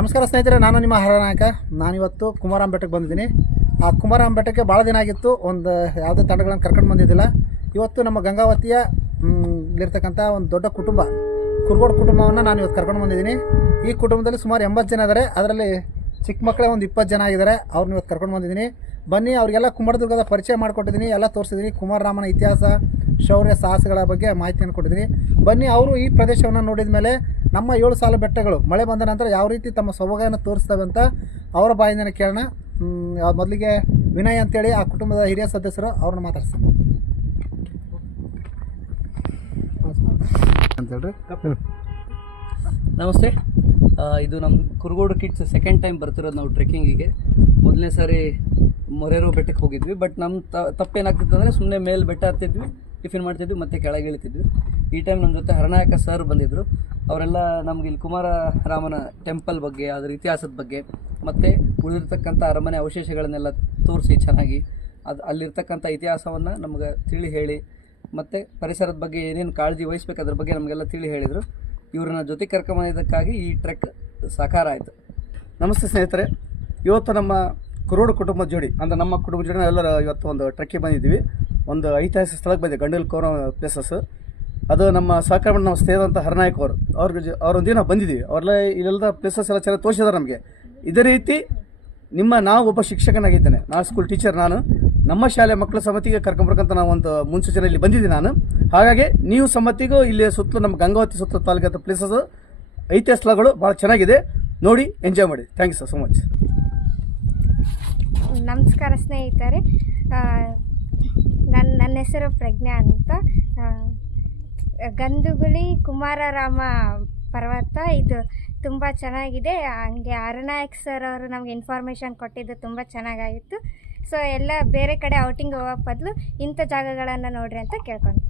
ನಮಸ್ಕಾರ ಸ್ನೇಹಿತರೆ, ನಾನು ನಿಮ್ಮ ಹರನಾಯಕ. ನಾನಿವತ್ತು ಕುಮಾರಾಂ ಬೆಟ್ಟಕ್ಕೆ ಬಂದಿದ್ದೀನಿ. ಆ ಕುಮಾರಾಂ ಬೆಟ್ಟಕ್ಕೆ ಭಾಳ ದಿನ ಆಗಿತ್ತು, ಒಂದು ಯಾವುದೇ ತಂಡಗಳನ್ನು ಕರ್ಕೊಂಡು ಬಂದಿದ್ದಿಲ್ಲ. ಇವತ್ತು ನಮ್ಮ ಗಂಗಾವತಿಯ ಇಲ್ಲಿರ್ತಕ್ಕಂಥ ಒಂದು ದೊಡ್ಡ ಕುಟುಂಬ, ಕುರುಗೋಡು ಕುಟುಂಬವನ್ನು ನಾನು ಇವತ್ತು ಕರ್ಕೊಂಡು ಬಂದಿದ್ದೀನಿ. ಈ ಕುಟುಂಬದಲ್ಲಿ ಸುಮಾರು 80 ಜನ ಇದ್ದಾರೆ. ಅದರಲ್ಲಿ ಚಿಕ್ಕ ಮಕ್ಕಳೇ ಒಂದು 20 ಜನ ಆಗಿದ್ದಾರೆ. ಅವ್ರನ್ನ ಇವತ್ತು ಕರ್ಕೊಂಡು ಬಂದಿದ್ದೀನಿ. ಬನ್ನಿ, ಅವರಿಗೆಲ್ಲ ಕುಂಬಳದುರ್ಗದ ಪರಿಚಯ ಮಾಡಿಕೊಟ್ಟಿದ್ದೀನಿ, ಎಲ್ಲ ತೋರಿಸಿದ್ದೀನಿ. ಕುಮಾರರಾಮನ ಇತಿಹಾಸ, ಶೌರ್ಯ, ಸಾಹಸಗಳ ಬಗ್ಗೆ ಮಾಹಿತಿಯನ್ನು ಕೊಟ್ಟಿದ್ದೀನಿ. ಬನ್ನಿ, ಅವರು ಈ ಪ್ರದೇಶವನ್ನು ನೋಡಿದ ಮೇಲೆ ನಮ್ಮ 7 ಸಾಲು ಬೆಟ್ಟಗಳು ಮಳೆ ಬಂದ ನಂತರ ಯಾವ ರೀತಿ ತಮ್ಮ ಸೊಬಗನ್ನು ತೋರಿಸ್ತವೆ ಅಂತ ಅವರ ಬಾಯಿಂದನೇ ಕೇಳೋಣ. ಮೊದಲಿಗೆ ವಿನಯ್ ಅಂತೇಳಿ ಆ ಕುಟುಂಬದ ಹಿರಿಯ ಸದಸ್ಯರು, ಅವ್ರನ್ನ ಮಾತಾಡ್ತೀನಿ ಅಂತೇಳ್ರಿ. ನಮಸ್ತೆ. ಇದು ನಮ್ಮ ಕುರುಗೋಡು ಕಿಡ್ಸ್ ಸೆಕೆಂಡ್ ಟೈಮ್ ಬರ್ತಿರೋದು ನಾವು ಟ್ರೆಕ್ಕಿಂಗಿಗೆ. ಮೊದಲನೇ ಸಾರಿ ಮೊರೇರೋ ಬೆಟ್ಟಕ್ಕೆ ಹೋಗಿದ್ವಿ. ಬಟ್ ನಮ್ಮ ತಪ್ಪೇನಾಗ್ತಿತ್ತು ಅಂದರೆ ಸುಮ್ಮನೆ ಮೇಲೆ ಬೆಟ್ಟ ಹತ್ತಿದ್ವಿ, ಟಿಫಿನ್ ಮಾಡ್ತಿದ್ವಿ, ಮತ್ತೆ ಕೆಳಗೆ ಇಳಿತಿದ್ವಿ. ಈ ಟೈಮ್ ನಮ್ಮ ಜೊತೆ ಹರನಾಯಕ ಸರ್ ಬಂದಿದ್ದರು. ಅವರೆಲ್ಲ ನಮ್ಗೆ ಇಲ್ಲಿ ಕುಮಾರರಾಮನ ಟೆಂಪಲ್ ಬಗ್ಗೆ, ಅದರ ಇತಿಹಾಸದ ಬಗ್ಗೆ, ಮತ್ತು ಉಳಿದಿರ್ತಕ್ಕಂಥ ಅರಮನೆ ಅವಶೇಷಗಳನ್ನೆಲ್ಲ ತೋರಿಸಿ ಚೆನ್ನಾಗಿ ಅಲ್ಲಿರ್ತಕ್ಕಂಥ ಇತಿಹಾಸವನ್ನು ನಮ್ಗೆ ತಿಳಿ ಹೇಳಿ, ಮತ್ತು ಪರಿಸರದ ಬಗ್ಗೆ ಏನೇನು ಕಾಳಜಿ ವಹಿಸ್ಬೇಕು ಅದ್ರ ಬಗ್ಗೆ ನಮಗೆಲ್ಲ ತಿಳಿ ಹೇಳಿದರು. ಇವ್ರನ್ನ ಜೊತೆ ಕರ್ಕೊಂಬಂದಿದ್ದಕ್ಕಾಗಿ ಈ ಟ್ರೆಕ್ ಸಾಕಾರ ಆಯಿತು. ನಮಸ್ತೆ ಸ್ನೇಹಿತರೆ, ಇವತ್ತು ನಮ್ಮ ಕುರುಗೋಡು ಕುಟುಂಬದ ಜೋಡಿ ಅಂದರೆ ನಮ್ಮ ಕುಟುಂಬದ ಜೋಡಿ ಎಲ್ಲರೂ ಇವತ್ತು ಒಂದು ಟ್ರೆಕ್ಕಿಗೆ ಬಂದಿದ್ದೀವಿ. ಒಂದು ಐತಿಹಾಸಿಕ ಸ್ಥಳಕ್ಕೆ ಬಂದಿದೆ, ಗಂಡಲ್ ಕೋರ ಪ್ಲೇಸಸ್. ಅದು ನಮ್ಮ ಸಹಕಾರ ನಾವು ಸ್ನೇಹಿತಂಥ ಹರನಾಯಕ್ ಅವರು ಅವರೊಂದಿಗೆ ನಾವು ಬಂದಿದ್ದೀವಿ. ಅವರೆಲ್ಲ ಇಲ್ಲೆಲ್ಲ ಪ್ಲೇಸಸ್ ಎಲ್ಲ ಚೆನ್ನಾಗಿ ತೋರಿಸಿದ್ದಾರೆ ನಮಗೆ. ಇದೇ ರೀತಿ ನಾವು ಒಬ್ಬ ಶಿಕ್ಷಕನಾಗಿದ್ದೇನೆ, ನಾನು ಸ್ಕೂಲ್ ಟೀಚರ್. ನಾನು ನಮ್ಮ ಶಾಲೆ ಮಕ್ಕಳ ಸಮಿತಿಗೆ ಕರ್ಕೊಂಬರ್ಕಂತ ನಾವು ಒಂದು ಮುನ್ಸೂಚನೆ ಇಲ್ಲಿ ಬಂದಿದ್ದೀನಿ ನಾನು. ಹಾಗಾಗಿ ನೀವು ಸಮಿತಿಗೂ ಇಲ್ಲಿ ಸುತ್ತಲೂ ನಮ್ಮ ಗಂಗಾವತಿ ಸುತ್ತಲೂ ತಾಲೂಕಂಥ ಪ್ಲೇಸಸ್, ಐತಿಹಾಸಿಕ ಸ್ಥಳಗಳು ಭಾಳ ಚೆನ್ನಾಗಿದೆ. ನೋಡಿ, ಎಂಜಾಯ್ ಮಾಡಿ. Thank you sir, so much. ನಮಸ್ಕಾರ ಸ್ನೇಹಿತರೆ, ನನ್ನ ಹೆಸರು ಪ್ರಜ್ಞಾ ಅಂತ. ಗಂದುಗುಳಿ ಕುಮಾರರಾಮ ಪರ್ವತ ಇದು ತುಂಬ ಚೆನ್ನಾಗಿದೆ. ಹಂಗೆ ಹರನಾಯಕ್ ಸರ್ ಅವರು ನಮಗೆ ಇನ್ಫಾರ್ಮೇಷನ್ ಕೊಟ್ಟಿದ್ದು ತುಂಬ ಚೆನ್ನಾಗಾಗಿತ್ತು. ಸೊ ಎಲ್ಲ ಬೇರೆ ಕಡೆ ಔಟಿಂಗ್ ಹೋಗೋ ಬದಲು ಇಂಥ ಜಾಗಗಳನ್ನು ನೋಡ್ರಿ ಅಂತ ಕೇಳ್ಕೊತೀನಿ.